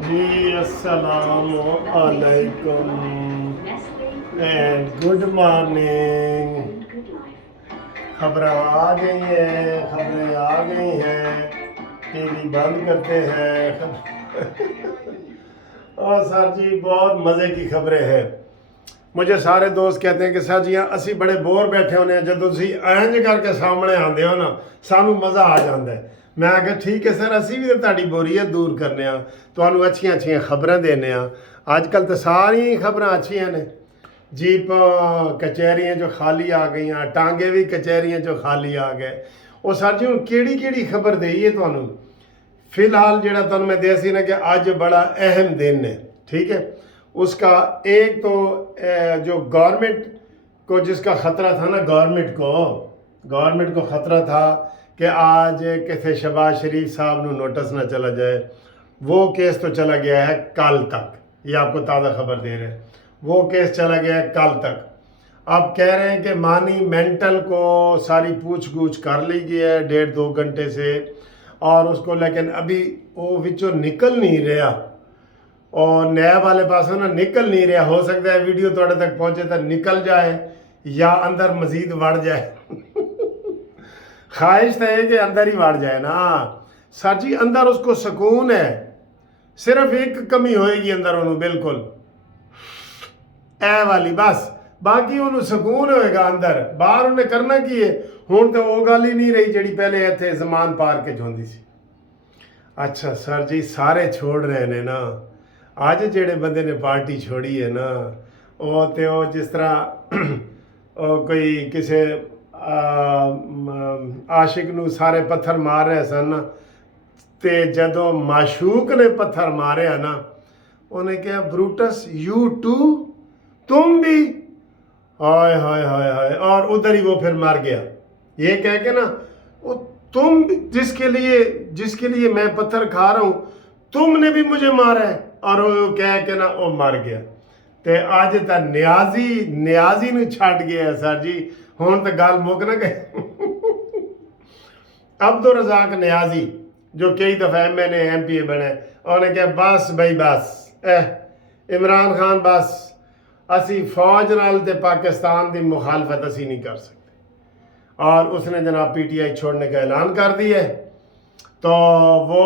जी अस्सलामु अलैकुम and good morning. खबरें आ गई हैं, खबरें आ गई हैं। टीवी बंद करते हैं। और सर जी बहुत मज़े की खबरें हैं। मुझे सारे दोस्त कहते हैं कि सर जी असी बड़े बोर बैठे होने हैं, जो तुम इंज करके सामने आते हो ना सानू मज़ा आ जाता है। मैं आख्या ठीक है सर, असी भी तो ताड़ी बोरीयत दूर करने तो अच्छिया अच्छिया खबरें देने। अजकल तो सारी खबर अच्छिया ने। जीप कचहरियाँ जो खाली आ गई, टांगे भी कचहरियाँ जो खाली आ गए। वो सर जी हूँ केड़ी खबर दईए थानू। फिलहाल जो तुम मैं दे सी ना कि अज बड़ा अहम दिन है, ठीक है। उसका एक तो जो गवर्नमेंट को जिसका ख़तरा था ना, गवर्नमेंट को ख़तरा था कि आज किसी शहबाज शरीफ साहब को नोटिस ना चला जाए, वो केस तो चला गया है कल तक। ये आपको ताज़ा खबर दे रहे हैं, वो केस चला गया है कल तक। अब कह रहे हैं कि मानी मेंटल को सारी पूछ गूछ कर ली गई है 1.5-2 घंटे से, और उसको लेकिन अभी वो विचों निकल नहीं रहा, और नैब वाले पास ना निकल नहीं रहा। हो सकता है वीडियो थोड़े तक पहुंचे तो निकल जाए या अंदर मजीद बढ़ जाए। ख्वाहिश तो है कि अंदर ही बढ़ जाए ना सर जी। अंदर उसको सुकून है, सिर्फ एक कमी होएगी अंदर उन्होंने बिल्कुल ए वाली, बस बाकी उन्होंने सुकून होएगा अंदर। बाहर उन्हें करना की है हूँ तो वो गल ही नहीं रही जी पहले इतने जमान पार के होंदी सी। अच्छा सर जी सारे छोड़ रहे ने ना। अज जेड़े बंदे ने पार्टी छोड़ी है ना, वो तो जिस तरह कोई किसी आशिक नू सारे पत्थर मार रहे सन, ते जदों माशूक ने पत्थर मारे ना, उन्हें कहा ब्रूटस यू टू, तुम भी। हाय हाय हाय हाय, और उधर ही वो फिर मर गया। ये कह के ना वो तुम जिसके लिए मैं पत्थर खा रहा हूं, तुमने भी मुझे मारा है, और वो कह के ना वो मर गया। ते अज तो न्याजी नू छड़ गया सर जी। हुण तो गल मुक ना गई। अब्दुल रज़ाक न्याजी जो कई दफ़ा MNA MPA बने, उन्हें कहा बस भाई बस, इमरान खान बस, असी फौज नाल ते पाकिस्तान की मुखालफत असी नहीं कर सकते। और उसने जनाब PTI छोड़ने का ऐलान कर दिया है। तो वो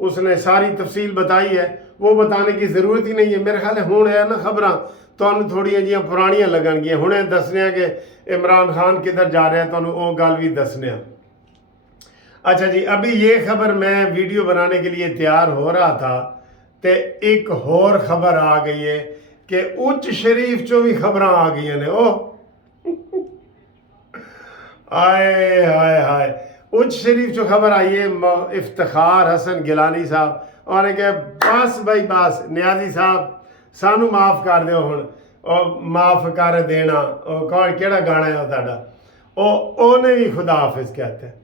उसने सारी तफसील बताई है, वो बताने की ज़रूरत ही नहीं है मेरे ख्याल। हूँ है ना खबर तो थोड़िया जी पुरानिया लगन हूँ दसने कि इमरान खान किधर जा रहा है, तो वो गल भी दसने। अच्छा जी, अभी ये खबर मैं वीडियो बनाने के लिए तैयार हो रहा था तो एक होर खबर आ गई है कि उच्च शरीफ चो भी खबर आ गई ने। ओ आए हाय हाय, उच्च शरीफ चो खबर आई है इफ्तिखार हसन गिलानी साहब, उन्होंने कहा बस भाई बस न्याजी साहब सानू माफ़ कर दो हुण, और माफ़ कर देना। कौन केड़ा गाना है तुहाडा, ओने भी खुदा हाफिज कहते हैं।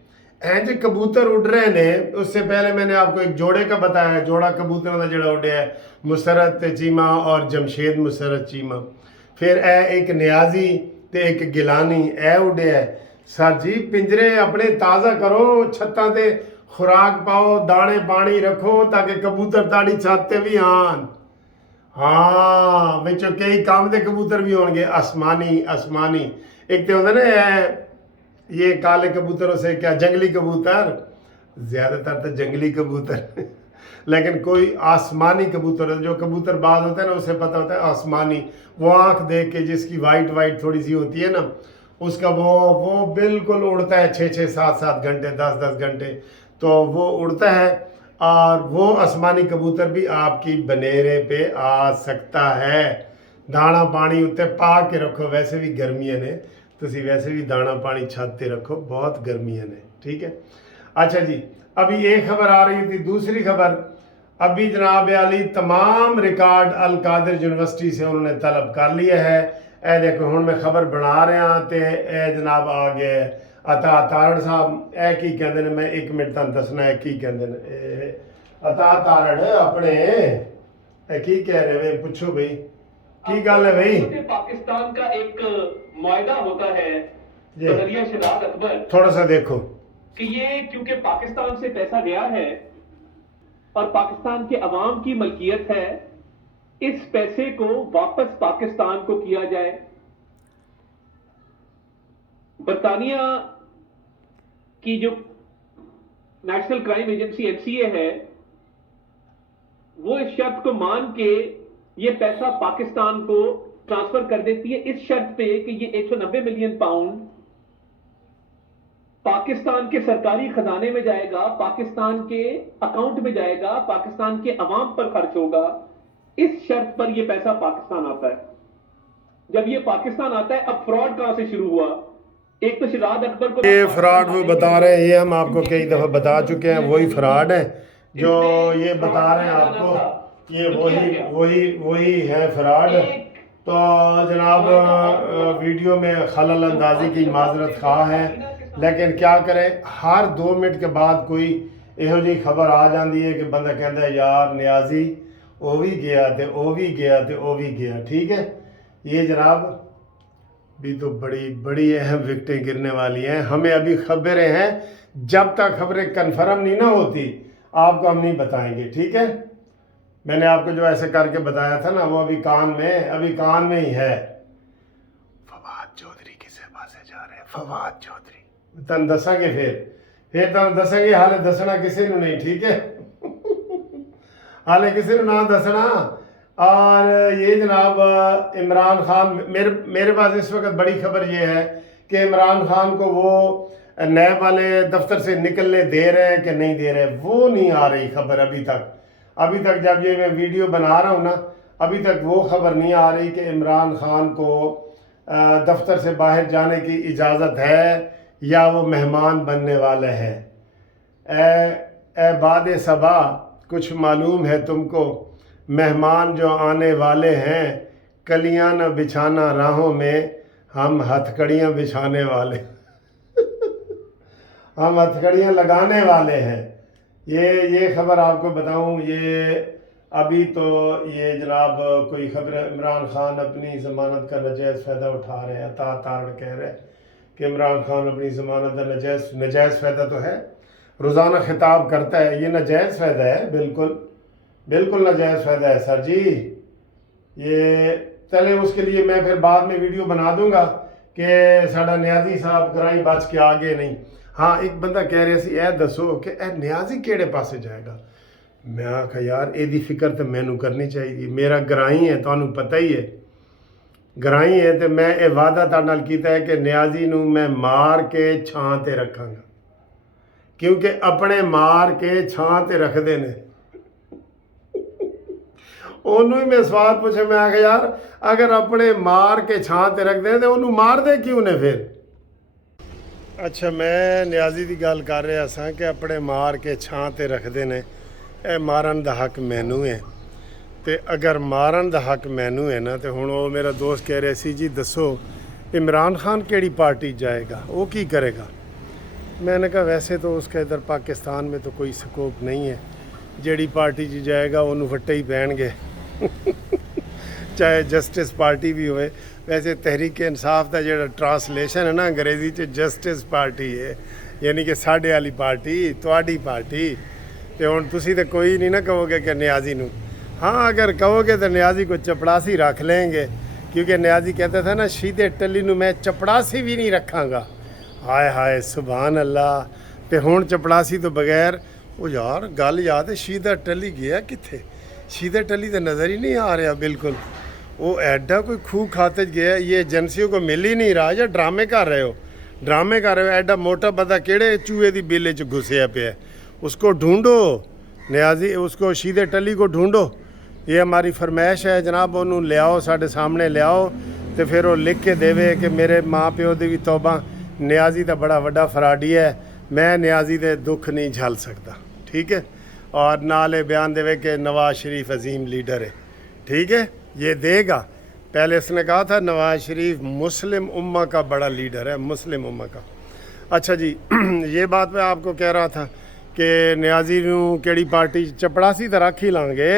इंज कबूतर उड़ रहे ने। उससे पहले मैंने आपको एक जोड़े का बताया, जोड़ा कबूतर का जोड़ा उड़े है, मुसरत चीमा और जमशेद मुसरत चीमा। फिर एक न्याजी ते एक गिलानी उड़े है। सर जी पिंजरे अपने ताज़ा करो, छत्तां ते खुराक पाओ, दाने पानी रखो ताकि कबूतर ताड़ी छत ते भी आन। हाँ बिचों कई काम के कबूतर भी होंगे आसमानी आसमानी। एक तो होंगे ना ये काले कबूतरों से क्या जंगली कबूतर, ज़्यादातर तो जंगली कबूतर। लेकिन कोई आसमानी कबूतर जो कबूतर बाज होता है ना, उसे पता होता है आसमानी। वो आँख देख के जिसकी वाइट वाइट थोड़ी सी होती है ना, उसका वो बिल्कुल उड़ता है 6-6 7-7 घंटे 10-10 घंटे, तो वो उड़ता है। और वो आसमानी कबूतर भी आपकी बनेरे पे आ सकता है। दाना पानी उत्ते पा के रखो, वैसे भी गर्मियाँ ने, तुसी वैसे भी दाना पानी छत ते रखो, बहुत गर्मियाँ ने, ठीक है। अच्छा जी, अभी एक खबर आ रही थी। दूसरी खबर, अभी जनाब अली तमाम रिकॉर्ड अल कादिर यूनिवर्सिटी से उन्होंने तलब कर लिए है। ए देखो हूँ मैं खबर बना रहा तो ए जनाब आ गया अता तारड़ साहब। ए की कहते हैं, मैं 1 मिनट तुम दसना है की कहते हैं। अता तारड़ अपने की कह रहे भाई, पूछो भाई की गल है भाई। पाकिस्तान का एक मुआहदा होता है बदरिया शहजाद अकबर, थोड़ा सा देखो कि ये क्योंकि पाकिस्तान से पैसा गया है और पाकिस्तान के अवाम की मलकियत है, इस पैसे को वापस पाकिस्तान को किया जाए। बरतानिया की जो नेशनल क्राइम एजेंसी एनसीए है, वो इस शर्त को मान के ये पैसा पाकिस्तान को ट्रांसफर कर देती है, इस शर्त पे कि ये 190 मिलियन पाउंड पाकिस्तान के सरकारी खजाने में जाएगा, पाकिस्तान के अकाउंट में जाएगा, पाकिस्तान के अवाम पर खर्च होगा। इस शर्त पर यह पैसा पाकिस्तान आता है। जब ये पाकिस्तान आता है, अब फ्रॉड कहां से शुरू हुआ? एक तो शिराद अकबर को ये फ्रॉड वो बता रहे हैं, ये हम आपको कई दफ़ा बता चुके हैं, वही फ्रॉड है जो ये बता रहे हैं आपको, ये वही है फ्रॉड। तो जनाब वीडियो में खलल अंदाजी की माजरत खा है, लेकिन क्या करें, हर 2 मिनट के बाद कोई ਇਹੋ ਜਿਹੀ खबर आ जाती है कि बंदा कहता है यार न्याजी वो भी गया तो वो भी गया तो वो भी गया। ठीक है, ये जनाब भी तो बड़ी बड़ी अहम विकटें गिरने वाली हैं। हमें अभी खबरें हैं, जब तक खबरें कन्फर्म नहीं ना होती आपको हम नहीं बताएंगे। ठीक है, मैंने आपको जो ऐसे करके बताया था ना, वो अभी कान में ही है। फवाद चौधरी किस पासे जा रहे हैं? फवाद चौधरी तन दसांगे, फिर तन दसांगे, हाले दसना किसी ने नहीं। ठीक है हाले किसी ने ना दसना। और ये जनाब इमरान खान, मेरे पास इस वक्त बड़ी खबर ये है कि इमरान खान को वो नैब वाले दफ्तर से निकलने दे रहे हैं कि नहीं दे रहे, वो नहीं आ रही खबर अभी तक। जब ये मैं वीडियो बना रहा हूँ ना, अभी तक वो खबर नहीं आ रही कि इमरान खान को दफ्तर से बाहर जाने की इजाज़त है या वो मेहमान बनने वाले हैं। ए बाद सबा, कुछ मालूम है तुमको, मेहमान जो आने वाले हैं, कलियां न बिछाना राहों में, हम हथकड़ियाँ बिछाने वाले हम हथकड़ियाँ लगाने वाले हैं। ये खबर आपको बताऊं, ये अभी तो ये जनाब कोई खबर, इमरान खान अपनी ज़मानत का नजायज़ फ़ायदा उठा रहे हैं। तारण कह रहे हैं कि इमरान खान अपनी ज़मानत का नजायज़ फ़ायदा तो है, रोज़ाना खिताब करता है, ये नजायज़ फ़ायदा है, बिल्कुल नाजायज़ फ़ायदा है सर जी। ये चले, उसके लिए मैं फिर बाद में वीडियो बना दूंगा कि साडा न्याजी साहब ग्राई बच के आगे नहीं। हाँ, एक बंदा कह रहे सी ए दसो कि ए न्याजी केड़े पासे जाएगा। मैं आखा यार एदी फिक्र तो मैनू करनी चाहिए, मेरा ग्राई है, तुहानू पता ही है ग्राई है, तो मैं ये वादा तुहाडे नाल कीता है कि न्याजी नू मैं मार के छां ते रखांगा, क्योंकि अपने मार के छां ते रखते ने। ਉਹਨੂੰ ਹੀ मैं सवाल पूछे, मैं आखिया यार अगर अपने मार के छां ते रखते हैं तो ਉਹਨੂੰ मारदे क्यों ने फिर? अच्छा, मैं न्याजी की गल कर रहा सा कि अपने मार के छां ते रखते ने, ਇਹ मारन ਦਾ हक मैनू है। तो अगर मारन ਦਾ हक मैनू है ना, तो हुण वो मेरा दोस्त कह रहे सी जी दसो इमरान खान केड़ी पार्टी जाएगा, वो की करेगा? मैंने कहा वैसे तो उसका इधर पाकिस्तान में तो कोई स्कोप नहीं है, जेड़ी पार्टी च जाएगा उन्होंने फट्टे ही पैणगे चाहे जस्टिस पार्टी भी होए। वैसे तहरीक इंसाफ का जो ट्रांसलेशन है ना अंग्रेजी च जस्टिस पार्टी है, यानी कि साढ़े वाली पार्टी, तुहाडी पार्टी। तो हुण तुसी तो कोई नहीं ना कहोगे कि न्याजी नू, हाँ अगर कहोगे तो न्याजी को चपड़ासी रख लेंगे, क्योंकि न्याजी कहता था ना शीदे टली नू मैं चपड़ासी भी नहीं रखांगा। हाय हाय सुभान अल्लाह। तो हुण चपड़ासी तो बगैर, वो यार गल याद है, शीदा टली गया कित्थे? शीदा टली तो नज़र ही नहीं आ रहा बिल्कुल। वो एडा कोई खूह खाते गया, ये एजेंसियों को मिल ही नहीं रहा, या ड्रामे कर रहे हो? एडा मोटा बंदा केड़े चूहे की बिल च घुसया पे है, उसको ढूंढो न्याजी, उसको शीदे टली को ढूंढो। ये हमारी फरमाइश है जनाब, उन्होंने ले आओ, साढ़े सामने ले आओ, तो फिर वो लिख के देवे कि मेरे माँ प्यो की भी तौबा, न्याजी तो बड़ा वड्डा फराडी है, मैं न्याजी दे दुख नहीं झल सकता। ठीक है, और नाले बयान देवे कि नवाज शरीफ अजीम लीडर है। ठीक है, ये देगा। पहले इसने कहा था नवाज शरीफ मुस्लिम उम्मा का बड़ा लीडर है, मुस्लिम उम्मा का। अच्छा जी ये बात मैं आपको कह रहा था कि न्याजी नू केड़ी पार्टी चपड़ासी तो रख ही लांगे,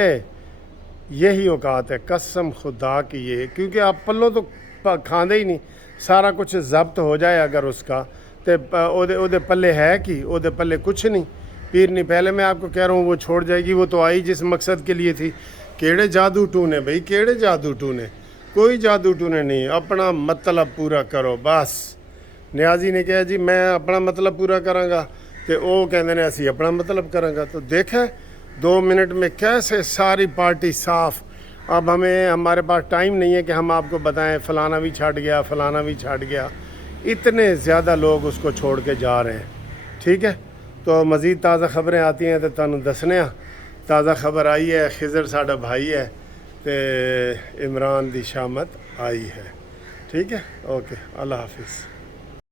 यही औकात है कसम खुदा की ये, क्योंकि आप पल्लों तो खांदे ही नहीं, सारा कुछ जब्त हो जाए अगर उसका, तो ओदे पल्ले है कि ओदे पल्ले कुछ नहीं। पीर नहीं, पहले मैं आपको कह रहा हूँ वो छोड़ जाएगी, वो तो आई जिस मकसद के लिए थी। केड़े जादू टूने भाई, केड़े जादू टूने, कोई जादू टूने नहीं, अपना मतलब पूरा करो बस। नियाजी ने कहा जी मैं अपना मतलब पूरा करांगा, तो वो कहते ने असी अपना मतलब करांगा। तो देखे 2 मिनट में कैसे सारी पार्टी साफ। अब हमारे पास टाइम नहीं है कि हम आपको बताएं फ़लाना भी छट गया, फ़लाना भी छट गया, इतने ज़्यादा लोग उसको छोड़ के जा रहे हैं। ठीक है, तो मज़ीद ताज़ा खबरें आती हैं तो तुहानू दसने। ताज़ा खबर आई है, खिज़र साडा भाई है तो इमरान दी शामत आई है। ठीक है, ओके, अल्लाह हाफिज़।